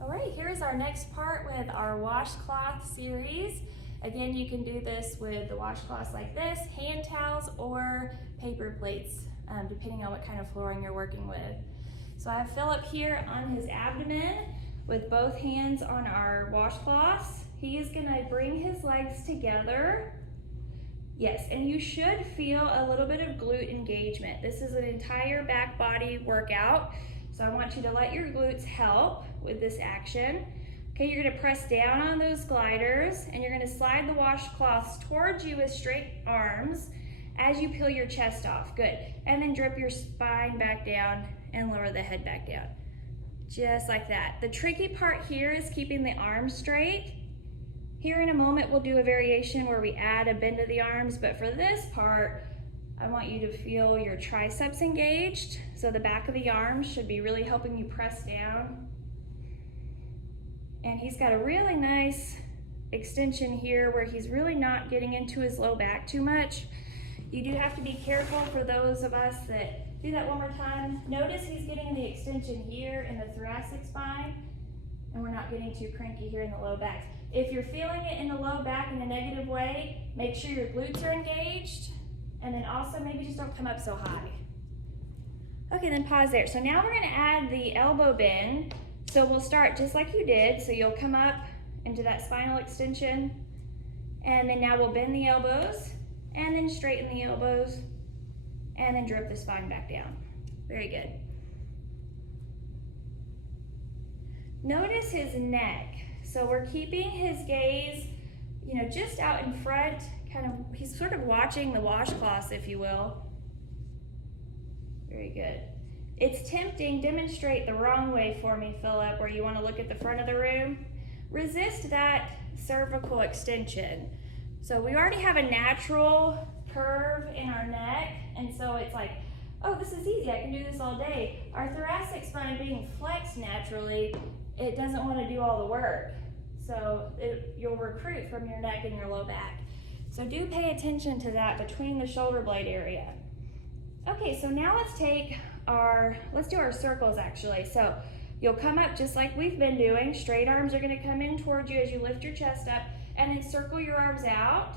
All right, here's our next part with our washcloth series. Again, you can do this with the washcloths like this, hand towels, or paper plates, depending on what kind of flooring you're working with. So I have Philip here on his abdomen with both hands on our washcloths. He is gonna bring his legs together. Yes, and you should feel a little bit of glute engagement. This is an entire back body workout. So I want you to let your glutes help with this action. Okay, you're gonna press down on those gliders and you're gonna slide the washcloths towards you with straight arms as you peel your chest off. Good. And then drip your spine back down and lower the head back down. Just like that. The tricky part here is keeping the arms straight. Here in a moment, we'll do a variation where we add a bend to the arms, but for this part, I want you to feel your triceps engaged. So the back of the arms should be really helping you press down. And he's got a really nice extension here where he's really not getting into his low back too much. You do have to be careful for those of us that do that one more time. Notice he's getting the extension here in the thoracic spine, and we're not getting too cranky here in the low back. If you're feeling it in the low back in a negative way, make sure your glutes are engaged, and then also maybe just don't come up so high. Okay, then pause there. So now we're gonna add the elbow bend. So we'll start just like you did. So you'll come up into that spinal extension, and then now we'll bend the elbows, and then straighten the elbows, and then drip the spine back down. Very good. Notice his neck. So we're keeping his gaze, just out in front, he's sort of watching the washcloths, if you will. Very good. It's tempting, demonstrate the wrong way for me, Philip, where you want to look at the front of the room. Resist that cervical extension. So we already have a natural curve in our neck, and so it's like, oh, this is easy, I can do this all day. Our thoracic spine being flexed naturally, it doesn't want to do all the work. So you'll recruit from your neck and your low back. So do pay attention to that between the shoulder blade area. Okay, so now let's do our circles actually. So you'll come up just like we've been doing. Straight arms are gonna come in towards you as you lift your chest up, and then circle your arms out,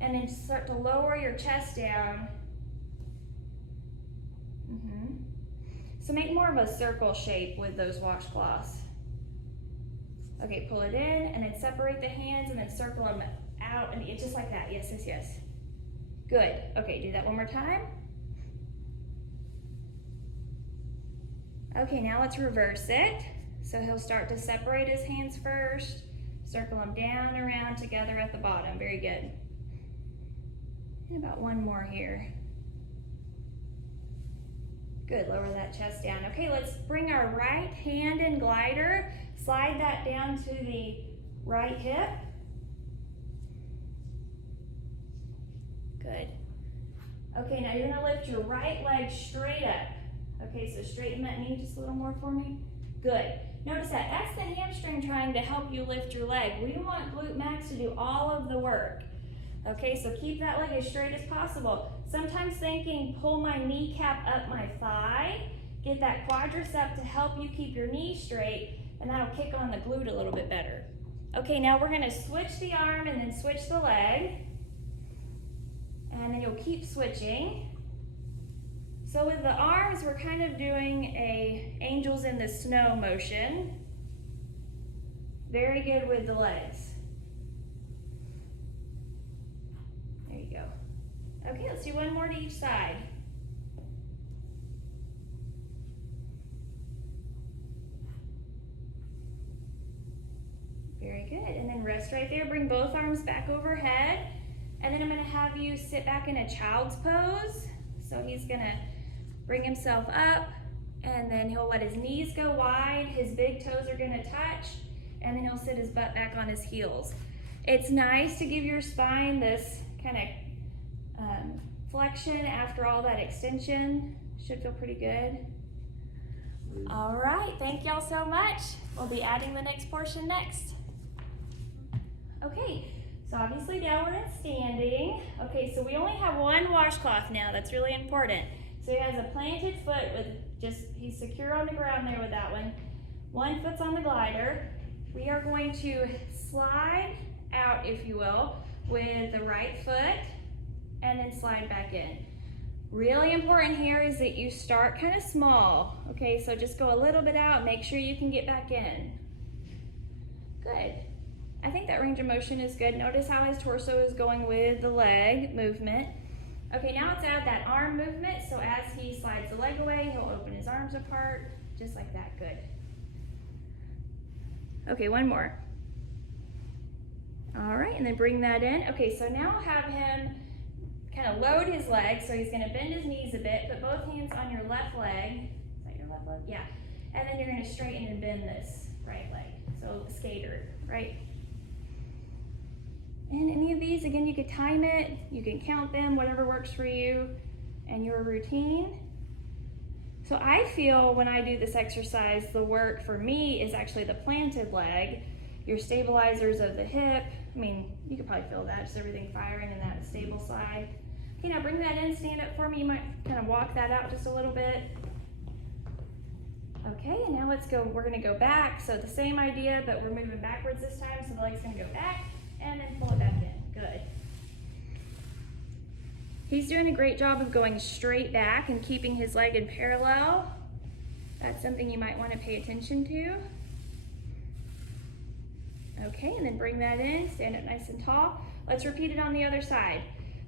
and then start to lower your chest down. So make more of a circle shape with those washcloths. Okay, pull it in, and then separate the hands, and then circle them out, and just like that. Yes, yes, yes. Good. Okay, do that one more time. Okay, now let's reverse it. So he'll start to separate his hands first, circle them down, around, together at the bottom. Very good. And about one more here. Good, lower that chest down. Okay, let's bring our right hand in glider, slide that down to the right hip. Good. Okay, now you're gonna lift your right leg straight up. Okay, so straighten that knee just a little more for me. Good. Notice that, that's the hamstring trying to help you lift your leg. We want glute max to do all of the work. Okay, so keep that leg as straight as possible. Sometimes thinking, pull my kneecap up my thigh, get that quadricep to help you keep your knee straight, and that'll kick on the glute a little bit better. Okay, now we're gonna switch the arm and then switch the leg. And then you'll keep switching. So with the arms, we're kind of doing a angels in the snow motion. Very good with the legs. There you go. Okay, let's do one more to each side. Very good, and then rest right there. Bring both arms back overhead. And then I'm gonna have you sit back in a child's pose. So he's gonna bring himself up, and then he'll let his knees go wide, his big toes are gonna touch, and then he'll sit his butt back on his heels. It's nice to give your spine this kind of flexion after all that extension. Should feel pretty good. All right, thank y'all so much. We'll be adding the next portion next. Okay, so obviously now we're in standing. Okay, so we only have one washcloth now, that's really important. So he has a planted foot with he's secure on the ground there with that one. One foot's on the glider. We are going to slide out, if you will, with the right foot and then slide back in. Really important here is that you start kind of small. Okay, so just go a little bit out, make sure you can get back in. Good. I think that range of motion is good. Notice how his torso is going with the leg movement. Okay, now let's add that arm movement. So as he slides the leg away, he'll open his arms apart, just like that. Good. Okay, one more. All right, and then bring that in. Okay, so now have him kind of load his legs. So he's gonna bend his knees a bit, put both hands on your left leg. Is that your left leg? Yeah. And then you're gonna straighten and bend this right leg. So skater, right? And any of these, again, you could time it, you can count them, whatever works for you and your routine. So I feel when I do this exercise, the work for me is actually the planted leg, your stabilizers of the hip. I mean, you could probably feel that, just everything firing in that stable side. Okay, now bring that in, stand up for me. You might kind of walk that out just a little bit. Okay, and now let's go, we're gonna go back. So the same idea, but we're moving backwards this time. So the leg's gonna go back and then pull it back in, good. He's doing a great job of going straight back and keeping his leg in parallel. That's something you might wanna pay attention to. Okay, and then bring that in, stand up nice and tall. Let's repeat it on the other side.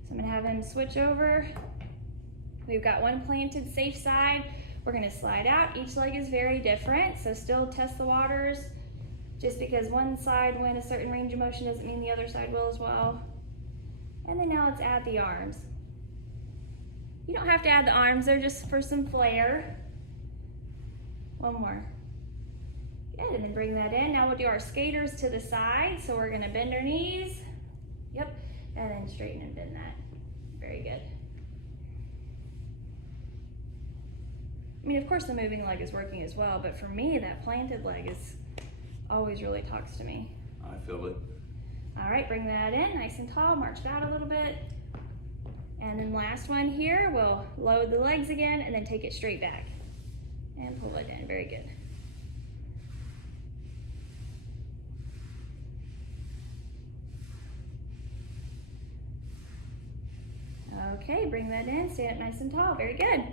So I'm gonna have him switch over. We've got one planted, safe side. We're gonna slide out. Each leg is very different, so still test the waters. Just because one side went a certain range of motion doesn't mean the other side will as well. And then now let's add the arms. You don't have to add the arms, they're just for some flair. One more. Good, and then bring that in. Now we'll do our skaters to the side. So we're gonna bend our knees. Yep, and then straighten and bend that. Very good. I mean, of course the moving leg is working as well, but for me, that planted leg is always really talks to me. I feel it. All right, bring that in, nice and tall, march it out a little bit. And then last one here, we'll load the legs again and then take it straight back. And pull it in, very good. Okay, bring that in, stand up nice and tall, very good.